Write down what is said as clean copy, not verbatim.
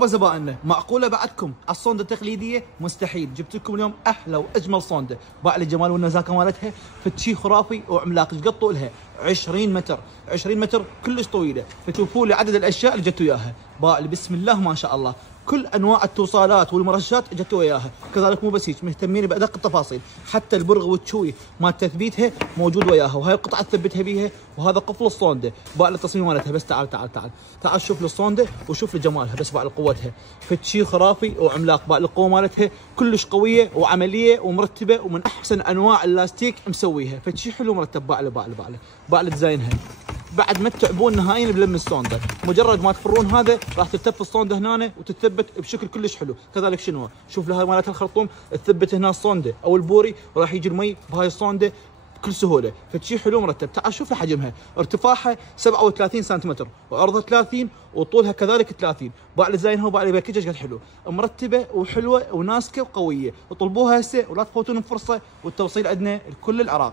زبائننا معقوله بعدكم على الصونده التقليديه؟ مستحيل. جبت لكم اليوم احلى واجمل صونده باع الجمال والنزاكه مالتها، فتشي خرافي وعملاق. ايش قد طولها؟ 20 متر. 20 متر كلش طويله. فتشوفوا لي عدد الاشياء اللي جت وياها. باع بسم الله ما شاء الله كل انواع التوصالات والمرشات جت وياها. كذلك مو بس هيك، مهتمين بادق التفاصيل، حتى البرغ والتشوي مال تثبيتها موجود وياها، وهاي القطعه تثبتها بيها، وهذا قفل الصونده. باع التصميم مالتها. بس تعال تعال تعال تعال شوف الصونده وشوف جمالها، بس باع قوتها. فتشي خرافي وعملاق. باع القوه مالتها كلش قويه وعمليه ومرتبه، ومن احسن انواع اللاستيك مسويها. فتشي حلو مرتب. باع ديزاينها. بعد ما تتعبون نهائيا بلم الصونده، مجرد ما تفرون هذا راح تلتف الصونده هنا وتثبت بشكل كلش حلو. كذلك شنو، شوف لهاي مالتها الخرطوم تثبت هنا الصونده او البوري، وراح يجي المي بهاي الصونده بكل سهوله. فتشي حلو مرتب. تعال شوف حجمها، ارتفاعها 37 سنتيمتر وعرضها 30 وطولها كذلك 30. باع ديزاينها وباع لي باكج قد حلو، مرتبه وحلوه وناسكه وقويه. اطلبوها هسه ولا تفوتون فرصه، والتوصيل عندنا لكل العراق.